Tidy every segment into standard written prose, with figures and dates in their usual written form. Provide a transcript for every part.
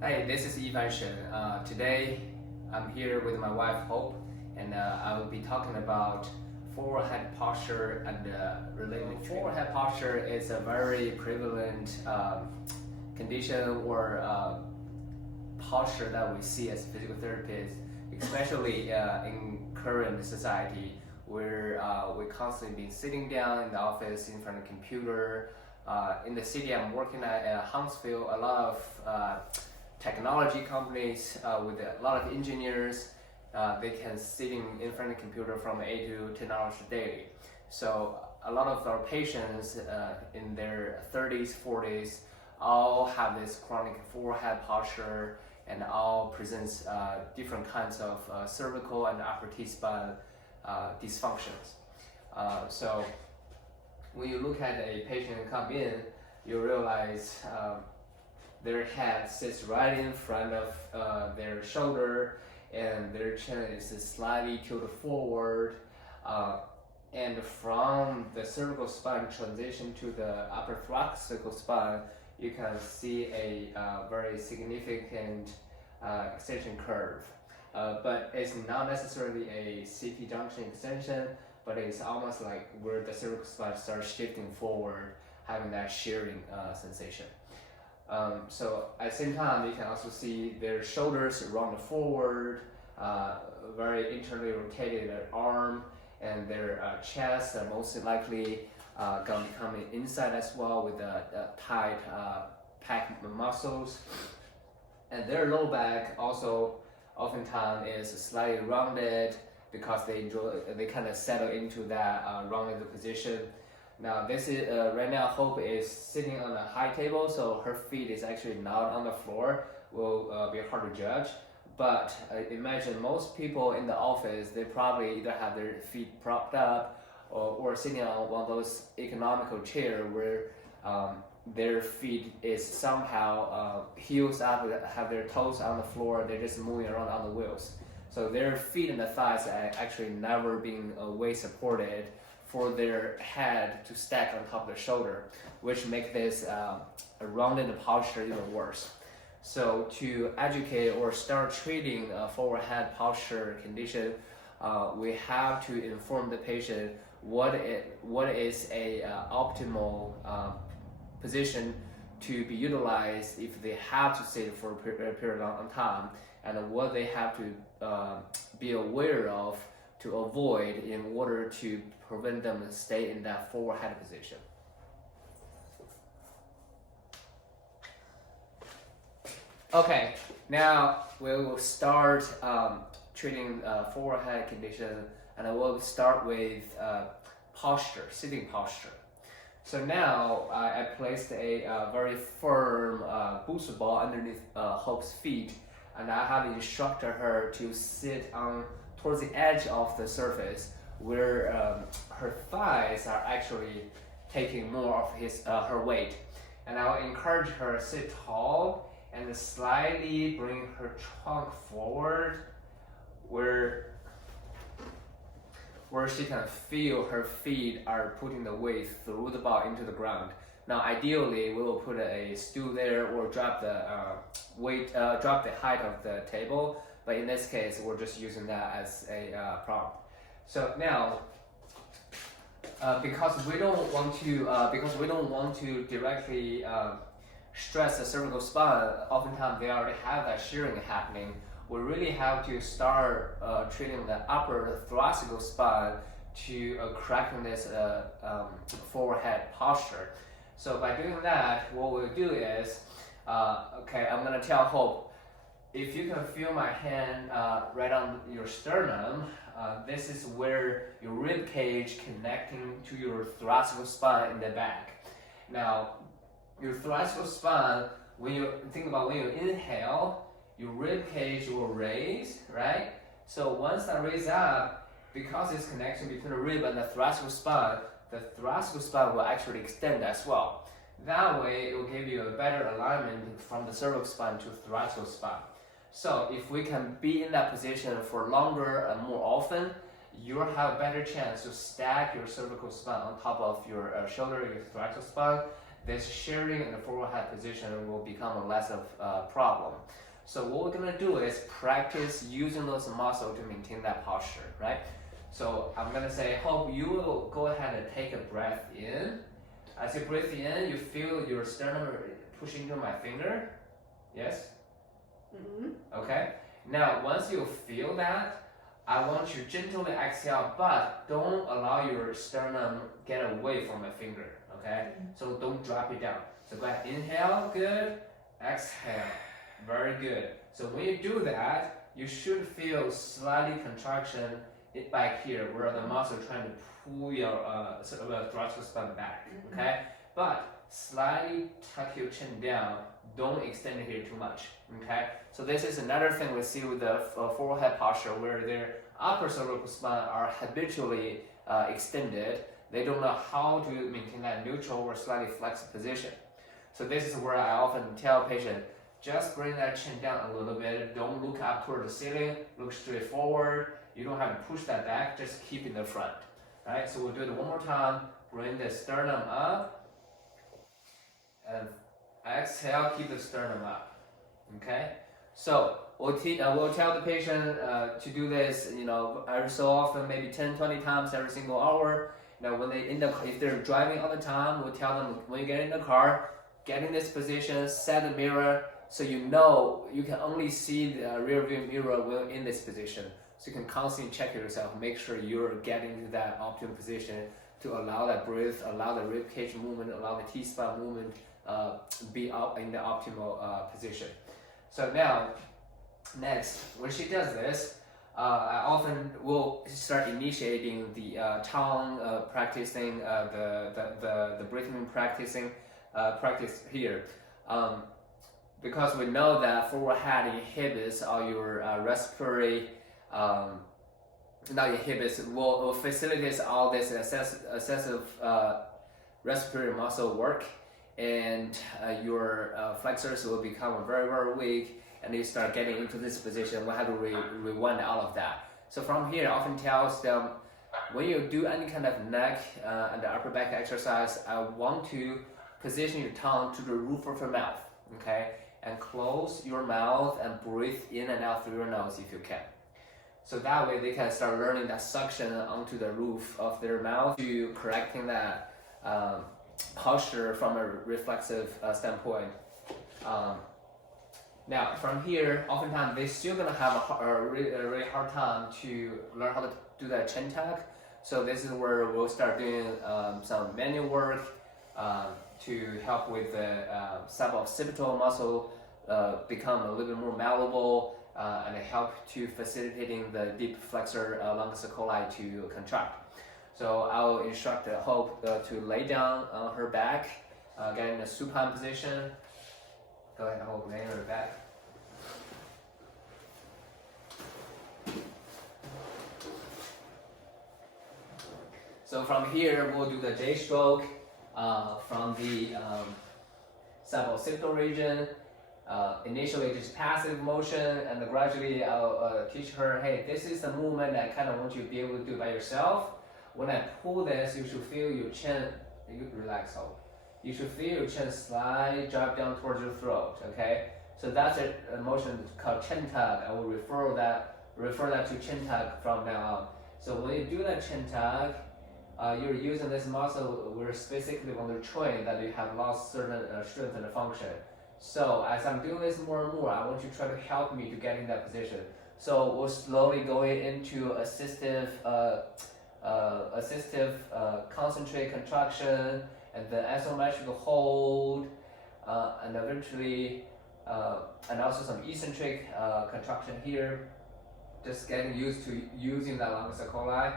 Hi, this is Ivan Shen. Today I'm here with my wife Hope, and I will be talking about forehead posture and related. Forehead posture is a very prevalent condition or posture that we see as physical therapists, especially in current society where we constantly been sitting down in the office in front of the computer. In the city I'm working at Huntsville, a lot of technology companies with a lot of engineers, they can sitting in front of the computer from 8 to 10 hours daily. So a lot of our patients in their 30s, 40s all have this chronic forehead posture and all presents different kinds of cervical and upper T-spine dysfunctions. So when you look at a patient come in, you realize their head sits right in front of their shoulder, and their chin is slightly tilted forward. And from the cervical spine transition to the upper thoracic spine, you can see a very significant extension curve. But it's not necessarily a CT junction extension, but it's almost like where the cervical spine starts shifting forward, having that shearing sensation. So at the same time, you can also see their shoulders rounded forward, very internally rotated their arm, and their chest are most likely going to be coming inside as well with the tight packed muscles. And their low back also oftentimes is slightly rounded because they kind of settle into that rounded position. Now this is right now Hope is sitting on a high table, so her feet is actually not on the floor. Will be hard to judge. But imagine most people in the office, they probably either have their feet propped up or sitting on one of those economical chair where their feet is somehow heels up, have their toes on the floor, they're just moving around on the wheels. So their feet and the thighs are actually never being way supported for their head to stack on top of their shoulder, which make this rounded posture even worse. So to educate or start treating a forehead posture condition, we have to inform the patient what is a optimal position to be utilized if they have to sit for a period of time, and what they have to be aware of to avoid in order to prevent them to stay in that forehead position. Okay, now we will start treating forehead condition, and I will start with posture, sitting posture. So now I placed a very firm booster ball underneath Hope's feet, and I have instructed her to sit on towards the edge of the surface where her thighs are actually taking more of her weight. And I will encourage her to sit tall and slightly bring her trunk forward where she can feel her feet are putting the weight through the ball into the ground. Now ideally we will put a stool there or drop the drop the height of the table, but in this case we're just using that as a prompt. So now because we don't want to directly stress the cervical spine, oftentimes they already have that shearing happening. We really have to start treating the upper thoracic spine to correcting this forehead posture. So by doing that, what we'll do is, okay, I'm gonna tell Hope, if you can feel my hand right on your sternum, this is where your rib cage connecting to your thoracic spine in the back. Now, your thoracic spine, when you think about when you inhale, your rib cage will raise, right? So once that raises up, because it's connection between the rib and the thoracic spine will actually extend as well. That way, it will give you a better alignment from the cervical spine to thoracic spine. So if we can be in that position for longer and more often, you'll have a better chance to stack your cervical spine on top of your shoulder, your thoracic spine. this shearing in the forward head position will become less of a problem. So what we're gonna do is practice using those muscles to maintain that posture, right? So I'm gonna say, Hope, you will go ahead and take a breath in. As you breathe in, you feel your sternum pushing into my finger. Yes? Mm-hmm. Okay. Now, once you feel that, I want you gently exhale, but don't allow your sternum get away from my finger. Okay. So don't drop it down. So go ahead, inhale, good. Exhale, very good. So when you do that, you should feel slightly contraction back here, where the muscle trying to pull your thoracic spine back. Okay. But slightly tuck your chin down. Don't extend it here too much. Okay. So this is another thing we see with the forward head posture, where their upper cervical spine are habitually extended. They don't know how to maintain that neutral or slightly flexed position. So this is where I often tell patients, just bring that chin down a little bit. Don't look up toward the ceiling. Look straight forward. You don't have to push that back. Just keep in the front. Right. So we'll do it one more time. Bring the sternum up, and exhale. Keep the sternum up. Okay. So we'll tell the patient to do this, every so often, maybe 10-20 times every single hour. When they if they're driving all the time, we'll tell them, when you get in the car, get in this position, set the mirror, so you can only see the rear view mirror when in this position. So you can constantly check yourself, make sure you're getting to that optimal position to allow that breath, allow the rib cage movement, allow the T-spine movement be out in the optimal position. So now, next, when she does this, I often will start initiating the tongue practicing, the breathing practice here. Because we know that forward head inhibits all your respiratory, will facilitate all this excessive respiratory muscle work, and your flexors will become very, very weak, and you start getting into this position. We have to rewind all of that. So from here, I often tells them, when you do any kind of neck and the upper back exercise, I want to position your tongue to the roof of your mouth, okay? And close your mouth and breathe in and out through your nose if you can. So that way they can start learning that suction onto the roof of their mouth to correcting that posture from a reflexive standpoint. Now from here, oftentimes they're still gonna have a really hard time to learn how to do that chin tuck. So this is where we'll start doing some manual work to help with the suboccipital muscle become a little bit more malleable and help to facilitating the deep flexor longus cercola to contract. So I will instruct Hope to lay down on her back, get in a supine position. Go ahead, Hope, lay on her back. So from here, we'll do the J stroke from the suboccipital region. Initially just passive motion, and gradually I'll teach her, hey, this is the movement I kind of want you to be able to do by yourself. When I pull this, you should feel your chin, you relax, Hope. You should feel your chin slide, drop down towards your throat, okay? So that's a motion called chin tuck. I will refer that to chin tuck from now on. So when you do that chin tuck, you're using this muscle where specifically when you're trained that you have lost certain strength and function. So as I'm doing this more and more, I want you to try to help me to get in that position. So we're slowly going into assistive concentrate contraction, and then isometric hold, and eventually, and also some eccentric contraction here. Just getting used to using that longus cercola.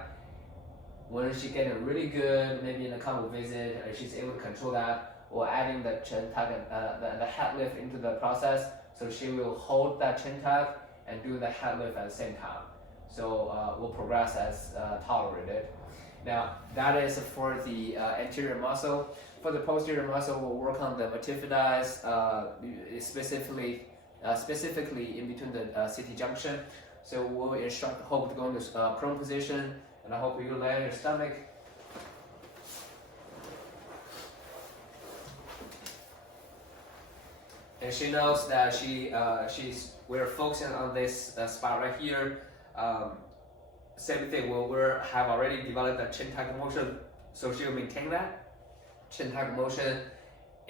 When she's getting really good, maybe in a couple visit, she's able to control that, or adding the chin tuck and the head lift into the process. So she will hold that chin tuck and do the head lift at the same time. So we'll progress as tolerated. Now that is for the anterior muscle. For the posterior muscle, we'll work on the multifidus, specifically in between the CT junction. So we'll instruct Hope to go into prone position, and I hope you lay on your stomach. and she knows that we're focusing on this spot right here. Same thing, we have already developed a chin tuck motion, so she'll maintain that chin tuck motion,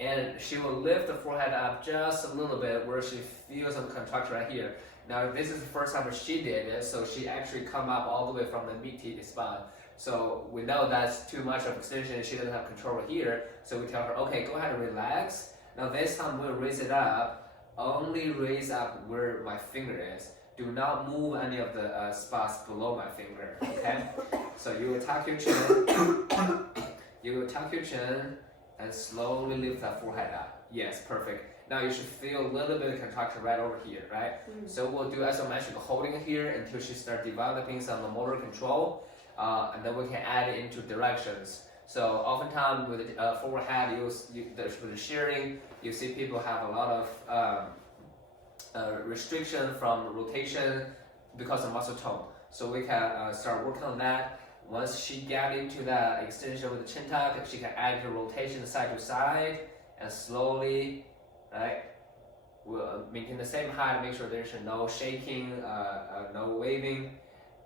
and she will lift the forehead up just a little bit where she feels some contraction right here. Now this is the first time she did it, so she actually come up all the way from the mid-teeth spot. So we know that's too much of extension and she doesn't have control here. So we tell her, okay, go ahead and relax. Now this time we'll raise it up, only raise up where my finger is. Do not move any of the spots below my finger, okay? So you will tuck your chin, and slowly lift that forehead up. Yes, perfect. Now you should feel a little bit of contraction right over here, right? So we'll do, as I mentioned, holding it here until she starts developing some motor control, and then we can add it into directions. So oftentimes with the forward head, with the shearing, you see people have a lot of restriction from rotation because of muscle tone. So we can start working on that. Once she gets into that extension with the chin tuck, she can add her rotation side to side and slowly, right? We'll maintain the same height, make sure there's no shaking, no waving,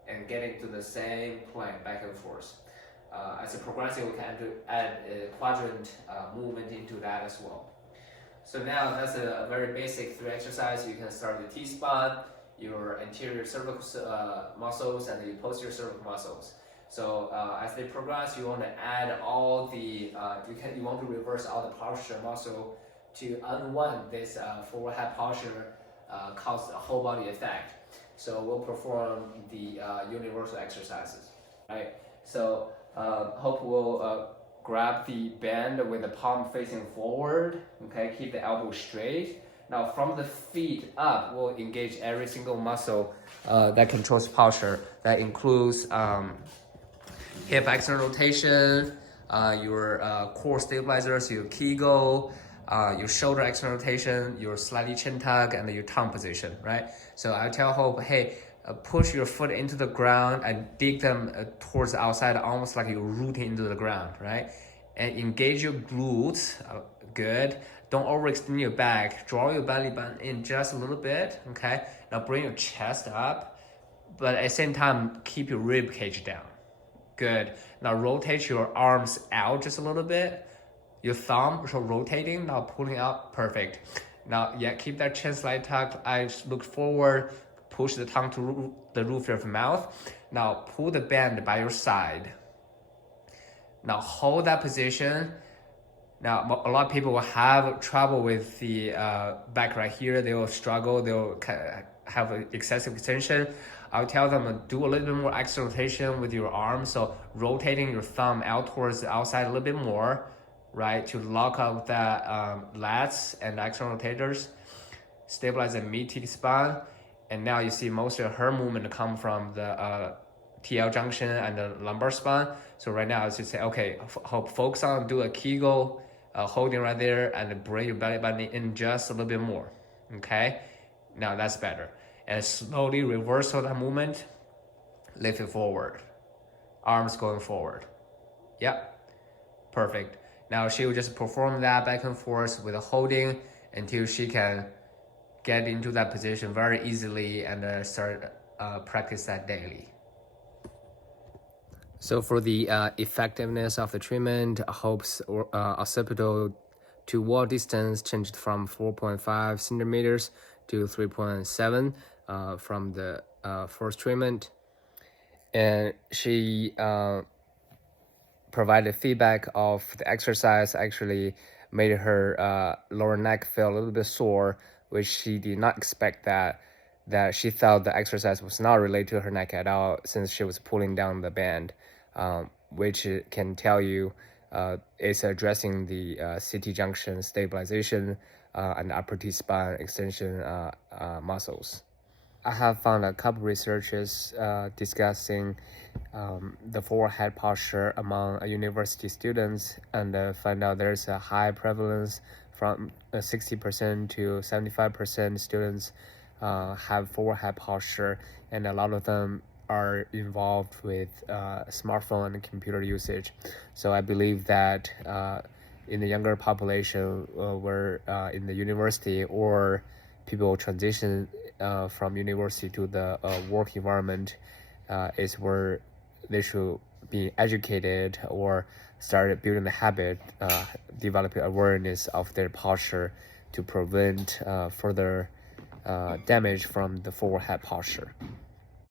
and getting to the same plane back and forth. As a progressive, we can add a quadrant movement into that as well. So now that's a very basic 3 exercise. You can start the T-spot, your anterior cervical muscles, and the posterior cervical muscles. So as they progress, you want to add all the, you want to reverse all the posture muscle to unwind this forward head posture, cause a whole body effect. So we'll perform the universal exercises, right? So hope we'll grab the band with the palm facing forward, okay? Keep the elbow straight. Now from the feet up, we'll engage every single muscle that controls posture. That includes hip external rotation, your core stabilizers, your Kegel, your shoulder external rotation, your slightly chin tuck, and your tongue position, right? So I tell Hope, hey, push your foot into the ground and dig them towards the outside, almost like you're rooting into the ground, right? And engage your glutes, good. Don't overextend your back. Draw your belly button in just a little bit, okay? Now bring your chest up, but at the same time, keep your rib cage down. Good. Now rotate your arms out just a little bit. Your thumb, so rotating, now pulling out, perfect. Now, yeah, keep that chin slightly tucked, eyes look forward, push the tongue to the roof of your mouth. Now pull the band by your side. Now hold that position. Now, a lot of people will have trouble with the back right here. They will struggle, they'll have an excessive extension. I'll tell them do a little bit more external rotation with your arms. So rotating your thumb out towards the outside a little bit more, right? To lock up the lats and external rotators, stabilize the mid-teeth spine. And now you see most of her movement come from the TL junction and the lumbar spine. So right now I should say, okay, focus on do a Kegel, holding right there, and bring your belly button in just a little bit more, okay? Now that's better. And slowly reverse that movement, lift it forward. Arms going forward. Yep, perfect. Now she will just perform that back and forth with a holding until she can get into that position very easily and start practice that daily. So for the effectiveness of the treatment, Hope's occipital to wall distance changed from 4.5 centimeters to 3.7 from the first treatment. And she provided feedback of the exercise actually made her lower neck feel a little bit sore, which she did not expect that she thought the exercise was not related to her neck at all since she was pulling down the band, which can tell you it's addressing the CT junction stabilization and upper T-spine extension muscles. I have found a couple researches discussing the forward head posture among university students, and find out there's a high prevalence from 60% to 75% students have forward head posture, and a lot of them are involved with smartphone and computer usage. So I believe that in the younger population, where in the university or people transition from university to the work environment, is where they should be educated or start building the habit, developing awareness of their posture to prevent further damage from the forward head posture.